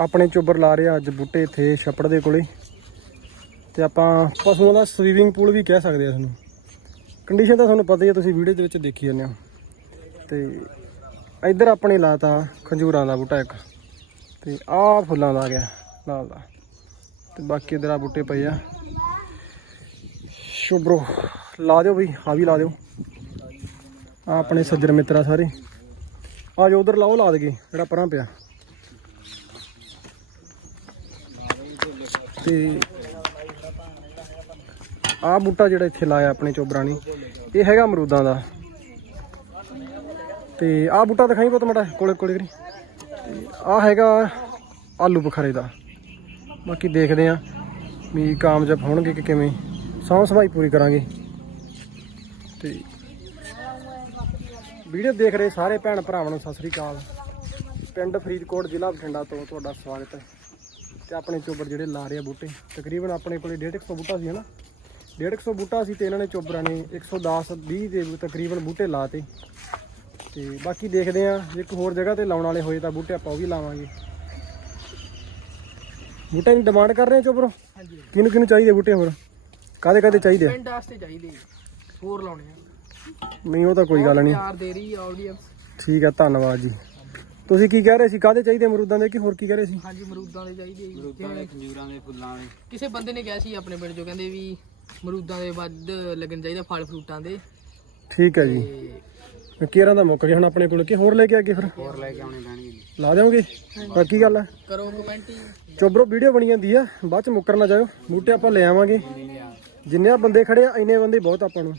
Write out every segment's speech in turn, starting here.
ਆਪਣੇ ਚੋਬਰ ਲਾ ਰਹੇ ਆ ਅੱਜ ਬੂਟੇ ਇੱਥੇ ਛੱਪੜ ਦੇ ਕੋਲੇ। ਤੇ ਆਪਾਂ ਪਸ਼ੂਆਂ ਦਾ ਸਵੀਮਿੰਗ ਪੂਲ ਵੀ ਕਹਿ ਸਕਦੇ ਆ ਤੁਹਾਨੂੰ। ਕੰਡੀਸ਼ਨ ਤਾਂ ਤੁਹਾਨੂੰ ਪਤਾ ਹੀ ਹੈ ਤੁਸੀਂ ਵੀਡੀਓ ਦੇ ਵਿੱਚ ਦੇਖੀ ਜਾਂਦੇ ਹੋ। ਤੇ ਇੱਧਰ ਆਪਣੇ ਲਾਤਾ ਖੰਜੂਰਾਂ ਦਾ ਬੂਟਾ ਇੱਕ। ਤੇ ਆਹ ਫੁੱਲਾਂ ਦਾ ਆ ਗਿਆ ਲਾਲ ਦਾ। ਤੇ ਬਾਕੀ ਇੱਧਰ ਆ ਬੂਟੇ ਪਏ ਆ। ਸ਼ੁਭਰੋ, ਲਾ ਦਿਓ ਬਈ, ਆ ਵੀ ਲਾ ਦਿਓ। ਆ ਆਪਣੇ ਸੱਜਣ ਮਿੱਤਰਾ ਸਾਰੇ। ਆ ਜੋ ਉਧਰ ਲਾਓ, ਲਾ ਦਗੇ ਜਿਹੜਾ ਪਰਾਂ ਪਿਆ। ਤੇ ਆ ਬੂਟਾ ਜਿਹੜਾ ਇੱਥੇ ਲਾਇਆ ਆਪਣੇ ਚੋਬਰਾਂ ਨੇ ਇਹ ਹੈਗਾ ਅਮਰੂਦਾਂ ਦਾ। ਤੇ ਆ ਬੂਟਾ ਦਿਖਾਈ ਪੁੱਤ ਮੜਾ, ਕੋਲੇ ਕੋਲੇ ਕਰੀ। ਆ ਹੈਗਾ ਆਲੂ ਬੁਖਾਰੇ ਦਾ। ਬਾਕੀ ਦੇਖਦੇ ਆ ਵੀ ਕਾਮਯਾਬ ਹੋਣਗੇ ਕਿ ਕਿਵੇਂ। ਸਾਂਭ ਸੰਭਾਈ ਪੂਰੀ ਕਰਾਂਗੇ। ਤੇ ਵੀਡੀਓ ਦੇਖ ਰਹੇ ਸਾਰੇ ਭੈਣ ਭਰਾਵਾਂ ਨੂੰ ਸਤਿ ਸ੍ਰੀ ਅਕਾਲ। ਪਿੰਡ ਫਰੀਦਕੋਟ ਜ਼ਿਲ੍ਹਾ ਬਠਿੰਡਾ ਤੋਂ ਤੁਹਾਡਾ ਸਵਾਗਤ ਹੈ। ਤੇ ਆਪਣੇ ਚੋਬਰ ਜਿਹੜੇ ਲਾ ਰਹੇ ਆ ਬੂਟੇ। ਤਕਰੀਬਨ ਆਪਣੇ ਕੋਲੇ 150 ਬੂਟਾ ਸੀ ਹਨਾ 150 ਬੂਟਾ ਸੀ ਤੇ ਇਹਨਾਂ ਨੇ ਚੋਬਰਾਂ ਨੇ 110 20 ਦੇ ਤਕਰੀਬਨ ਬੂਟੇ ਲਾਤੇ ਤੇ। ਬਾਕੀ ਦੇਖਦੇ ਆ ਇੱਕ ਹੋਰ ਜਗ੍ਹਾ ਤੇ ਲਾਉਣ ਵਾਲੇ ਹੋਏ ਤਾਂ ਬੂਟੇ ਆਪਾਂ ਉਹ ਵੀ ਲਾਵਾਂਗੇ। ਬੂਟੇ ਦੀ ਡਿਮਾਂਡ ਕਰ ਰਹੇ ਆ ਚੋਬਰੋ? ਹਾਂਜੀ। ਕਿਹਨੂੰ ਕਿਹਨੂੰ ਚਾਹੀਦੇ ਬੂਟੇ ਹੋਰ? ਕਾਦੇ ਕਾਦੇ ਚਾਹੀਦੇ? ਆ ਪਿੰਡ ਵਾਸਤੇ ਚਾਹੀਦੇ। ਹੋਰ ਲਾਉਣੇ ਆ। ਨਹੀਂ ਉਹ ਤਾਂ ਕੋਈ ਗੱਲ ਨਹੀਂ। ਪਿਆਰ ਦੇ ਰਹੀ ਆਡੀਅנס ਠੀਕ ਹੈ ਧੰਨਵਾਦ ਜੀ। ਤੁਸੀਂ ਕੀ ਕਹਿ ਰਹੇ ਸੀ? ਕਾਦੇ ਚਾਹੀਦੇ ਅਮਰੂਦਾਂ ਦੇ? ਕਿ ਹੋਰ ਕੀ ਕਹਿ ਰਹੇ ਸੀ? ਹਾਂਜੀ ਮਰੂਦਾਂ ਦੇ ਚਾਹੀਦੇ ਜੀ। ਮਰੂਦਾਂ ਦੇ ਖੰਜੂਰਾਂ ਦੇ ਫੁੱਲਾਂ ਦੇ। ਕਿਸੇ ਬੰਦੇ ਨੇ ਕਿਹਾ ਸੀ ਆਪਣੇ ਪਿੰਡ ਚੋਂ ਕਹਿੰਦੇ ਵੀ ਮਰੂਦਾਂ ਦੇ ਵੱਧ ਲੱਗਣ ਚਾਹੀਦਾ ਫਲ ਫਰੂਟਾਂ ਦੇ। ਠੀਕ ਹੈ ਜੀ। ਤੇ ਕੇਰਾਂ ਦਾ ਮੁੱਕ ਗਿਆ ਹੁਣ ਆਪਣੇ ਕੋਲ। ਕਿ ਹੋਰ ਲੈ ਕੇ ਅੱਗੇ ਫਿਰ? ਹੋਰ ਲੈ ਕੇ ਆਉਣੇ ਪੈਣਗੇ ਜੀ। ਲਾ ਦੇਵਾਂਗੇ ਬਾਕੀ ਗੱਲ ਹੈ। ਕਰੋ ਕਮੈਂਟ ਚੋਬਰੋ ਵੀਡੀਓ ਬਣੀ ਜਾਂਦੀ ਆ। ਬਾਅਦ ਚ ਮੁੱਕਰ ਨਾ ਜਾਇਓ। ਬੂਟੇ ਆਪਾਂ ਲੈ ਆਵਾਂਗੇ। ਜਿੰਨੇ ਆ ਬੰਦੇ ਖੜੇ ਆ ਇੰਨੇ ਬੰਦੇ ਬਹੁਤ ਆਪਾਂ ਨੂੰ।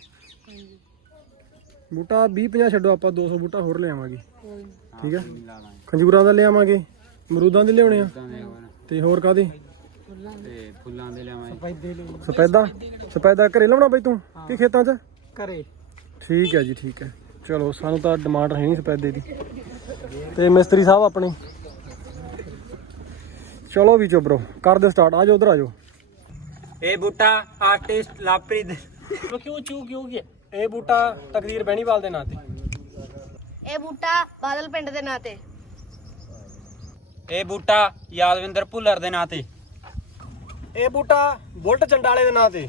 ਬੂਟਾ 20 50 ਛੱਡੋ ਆਪਾਂ 200 ਬੂਟਾ ਹੋਰ ਲੈ ਆਵਾਂਗੇ ਠੀਕ ਲਾਂਗੇ ਖੰਜੂਰਾਂ ਦਾ ਲੈ ਆਵਾਂਗੇ ਅਮਰੂਦਾਂ ਦੇ ਲਿਆਉਣੇ ਆ। ਤੇ ਹੋਰ ਕਾਦੇ ਤੇ ਫੁੱਲਾਂ ਦੇ ਲਿਆਵਾਂਗੇ। ਸਪੈਦਾ ਸਪੈਦਾ ਘਰੇ ਲਾਉਣਾ ਬਈ ਤੂੰ? ਕਿ ਖੇਤਾਂ 'ਚ? ਕਰੇ ਠੀਕ ਹੈ ਜੀ ਠੀਕ ਹੈ। ਚਲੋ ਸਾਨੂੰ ਤਾਂ ਡਿਮਾਂਡ ਹੈ ਨਹੀਂ ਸਪੈਦੇ ਦੀ। ਤੇ ਮਿਸਤਰੀ ਸਾਹਿਬ ਆਪਣੇ? ਚਲੋ ਵੀ ਚੋਬਰੋ ਕਰ ਦੇ ਸਟਾਰਟ ਆਜੋ ਉਧਰ ਆਜੋ ਇਹ ਬੂਟਾ ਆਰਟਿਸਟ ਲਾਪ੍ਰੀਤ ਕਿਉਂ ਚੂ ਕਿਉਂ ਗਿਆ? ਇਹ ਬੂਟਾ ਤਕਦੀਰ ਬਹਿਣੀਵਾਲ ਦੇ ਨਾਂ ਤੇ। ਇਹ ਬੂਟਾ ਬਾਦਲ ਪਿੰਡ ਦੇ ਨਾਂ ਤੇ। ਇਹ ਬੂਟਾ ਯਾਦਵਿੰਦਰ ਭੁੱਲਰ ਦੇ ਨਾਂ ਤੇ। ਇਹ ਬੂਟਾ ਬੁਲਟ ਚੰਡਾਲੇ ਦੇ ਨਾਂ ਤੇ।